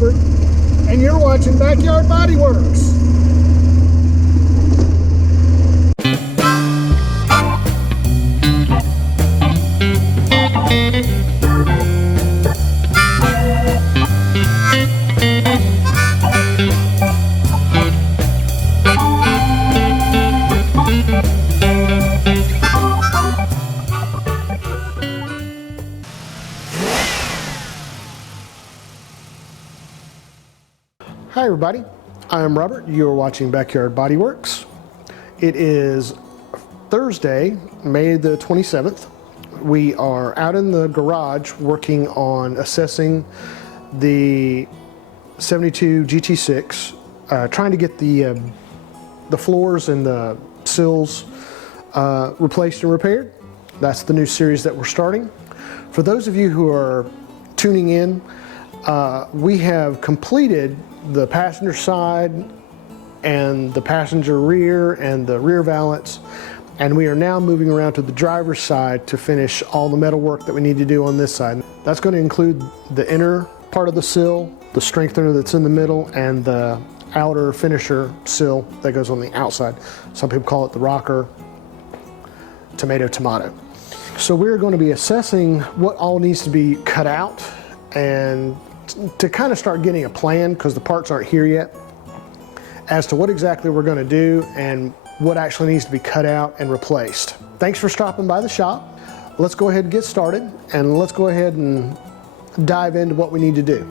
Robert, and you're watching Backyard Bodyworks. Hi everybody, I am Robert. You're watching Backyard Bodyworks. It is Thursday, May the 27th. We are out in the garage working on assessing the 72 GT6, trying to get the floors and the sills replaced and repaired. That's the new series that we're starting. For those of you who are tuning in, we have completed the passenger side and the passenger rear and the rear valance, and we are now moving around to the driver's side to finish all the metal work that we need to do on this side. That's going to include the inner part of the sill, the strengthener that's in the middle, and the outer finisher sill that goes on the outside. Some people call it the rocker, tomato. So we're going to be assessing what all needs to be cut out and to kind of start getting a plan, because the parts aren't here yet, as to what exactly we're going to do and what actually needs to be cut out and replaced. Thanks for stopping by the shop. Let's go ahead and get started, and let's go ahead and dive into what we need to do.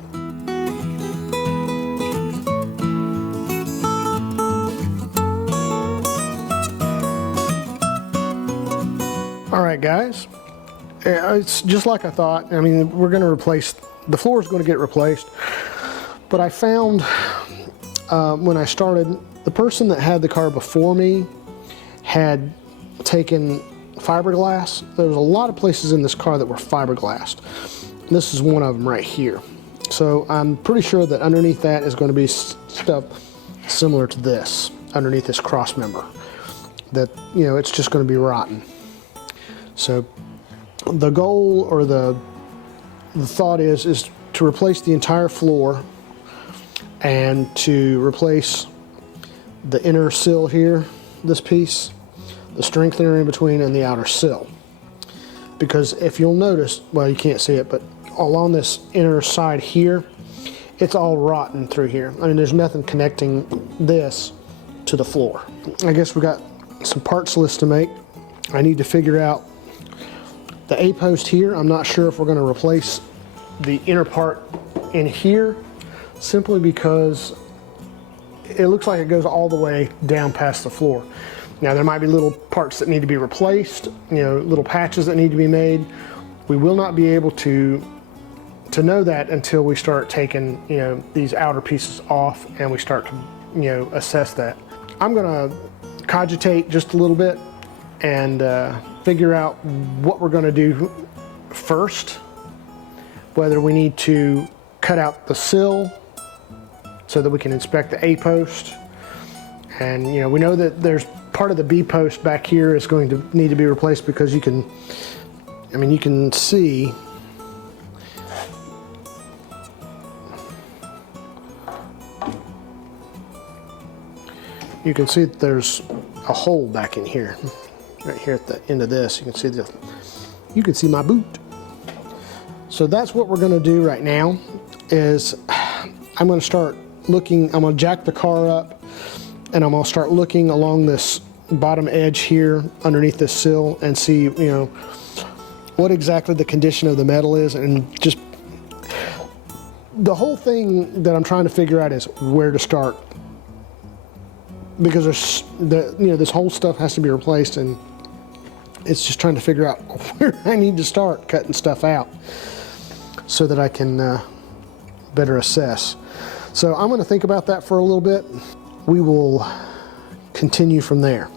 All right, guys, it's just like I thought. I mean, we're going to replace the floor is going to get replaced, but I found when I started, the person that had the car before me had taken fiberglass. There was a lot of places in this car that were fiberglassed. This is one of them right here. So I'm pretty sure that underneath that is going to be stuff similar to this, underneath this cross member, that, you know, it's just going to be rotten. So the goal, or the thought is to replace the entire floor and to replace the inner sill here, this piece, the strengthener in between, and the outer sill. Because if you'll notice, well, you can't see it, but along this inner side here, it's all rotten through here. I mean, there's nothing connecting this to the floor. I guess we got some parts lists to make. I need to figure out the A-post here. I'm not sure if we're going to replace the inner part in here, simply because it looks like it goes all the way down past the floor. Now, there might be little parts that need to be replaced, you know, little patches that need to be made. We will not be able to know that until we start taking, you know, these outer pieces off and we start to, you know, assess that. I'm going to cogitate just a little bit and figure out what we're going to do first, whether we need to cut out the sill so that we can inspect the A-post. And, you know, we know that there's part of the B-post back here is going to need to be replaced, because you can, I mean, you can see that there's a hole back in here. Right here at the end of this, you can see my boot. So that's what we're going to do right now. Is I'm going to start looking. I'm going to jack the car up, and I'm going to start looking along this bottom edge here underneath this sill and see, you know, what exactly the condition of the metal is, and just the whole thing that I'm trying to figure out is where to start, because there's this whole stuff has to be replaced, and it's just trying to figure out where I need to start cutting stuff out so that I can better assess. So I'm going to think about that for a little bit. We will continue from there.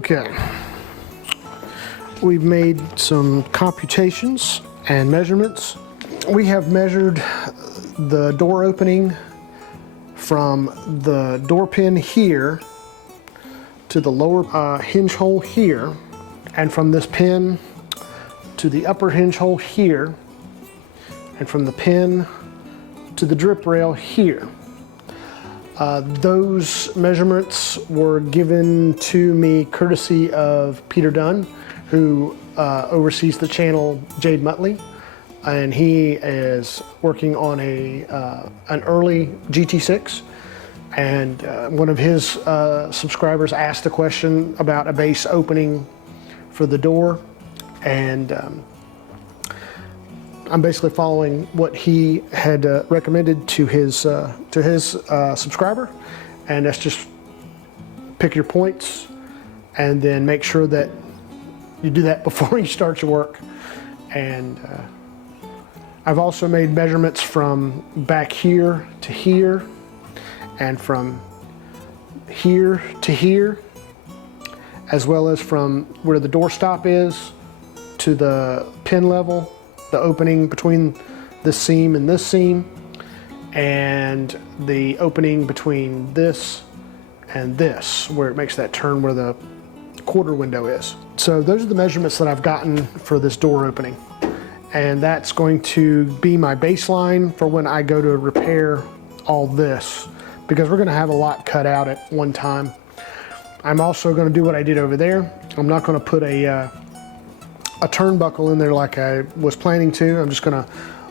Okay, we've made some computations and measurements. We have measured the door opening from the door pin here to the lower hinge hole here, and from this pin to the upper hinge hole here, and from the pin to the drip rail here. Those measurements were given to me courtesy of Peter Dunn, who oversees the channel Jade Muttley, and he is working on an early GT6. And one of his subscribers asked a question about a base opening for the door, and I'm basically following what he had recommended to his subscriber, and that's just pick your points and then make sure that you do that before you start your work. And I've also made measurements from back here to here and from here to here, as well as from where the door stop is to the pin level, the opening between this seam and this seam, and the opening between this and this, where it makes that turn where the quarter window is. So those are the measurements that I've gotten for this door opening. And that's going to be my baseline for when I go to repair all this, because we're gonna have a lot cut out at one time. I'm also gonna do what I did over there. I'm not gonna put a turnbuckle in there like I was planning to. I'm just gonna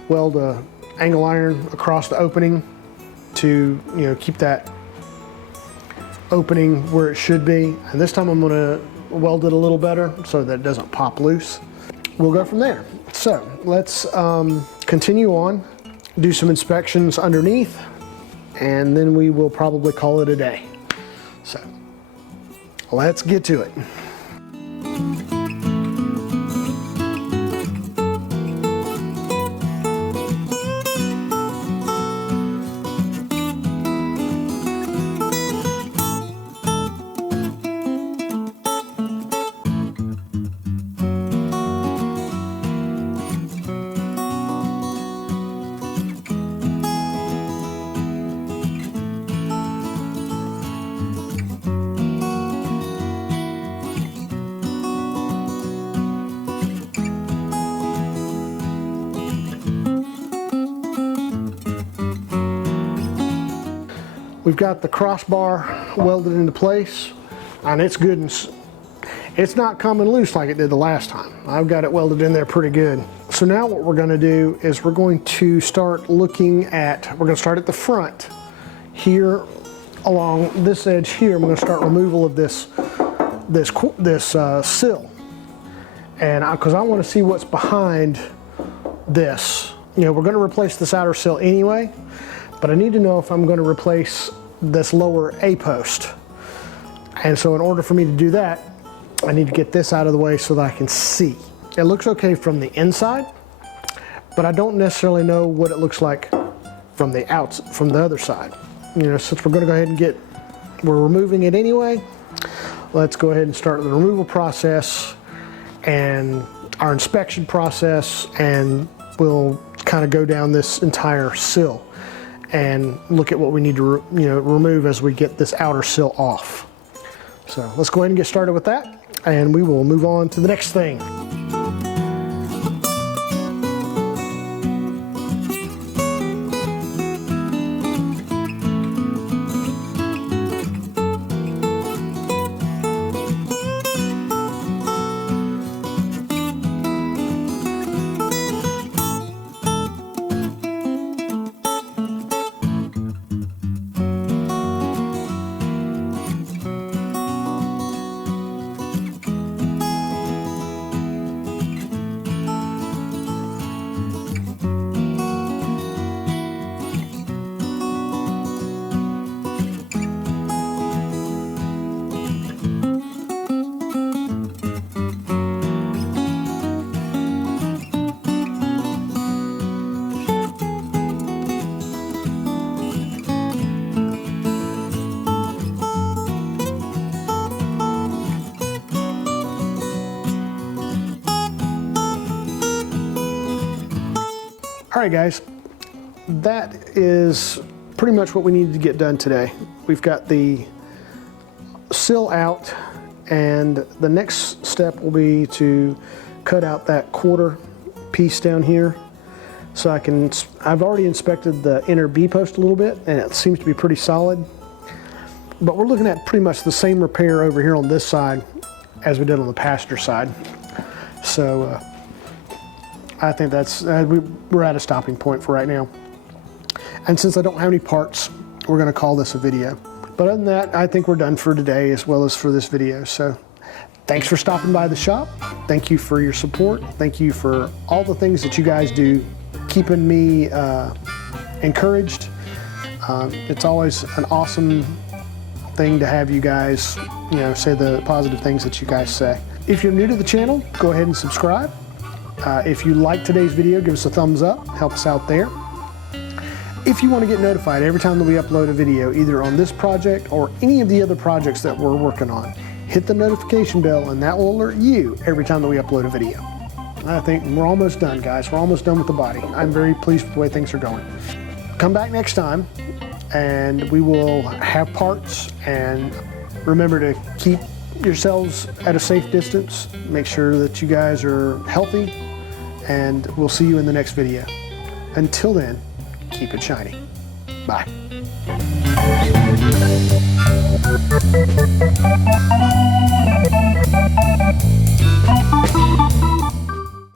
weld a angle iron across the opening to, you know, keep that opening where it should be. And this time I'm gonna weld it a little better so that it doesn't pop loose. We'll go from there. So let's continue on, do some inspections underneath, and then we will probably call it a day. So let's get to it. We've got the crossbar welded into place, and it's good, and it's not coming loose like it did the last time. I've got it welded in there pretty good. So now what we're going to do is we're going to start looking at, we're going to start at the front here along this edge here. I'm going to start removal of this sill, and because I want to see what's behind this. You know, we're going to replace this outer sill anyway, but I need to know if I'm going to replace this lower A post. And so in order for me to do that, I need to get this out of the way so that I can see. It looks okay from the inside, but I don't necessarily know what it looks like from the other side. You know, since we're going to go ahead and we're removing it anyway, let's go ahead and start the removal process and our inspection process, and we'll kind of go down this entire sill and look at what we need to remove as we get this outer sill off. So let's go ahead and get started with that, and we will move on to the next thing. right, guys, that is pretty much what we needed to get done today. We've got the sill out, and the next step will be to cut out that quarter piece down here. So I've already inspected the inner B post a little bit, and it seems to be pretty solid. But we're looking at pretty much the same repair over here on this side as we did on the passenger side. So I think that's, we're at a stopping point for right now. And since I don't have any parts, we're gonna call this a video. But other than that, I think we're done for today as well as for this video. So thanks for stopping by the shop. Thank you for your support. Thank you for all the things that you guys do, keeping me encouraged. It's always an awesome thing to have you guys, say the positive things that you guys say. If you're new to the channel, go ahead and subscribe. If you like today's video, give us a thumbs up, help us out there. If you want to get notified every time that we upload a video, either on this project or any of the other projects that we're working on, hit the notification bell and that will alert you every time that we upload a video. I think we're almost done, guys. We're almost done with the body. I'm very pleased with the way things are going. Come back next time and we will have parts, and remember to keep yourselves at a safe distance. Make sure that you guys are healthy, and we'll see you in the next video. Until then, keep it shiny. Bye.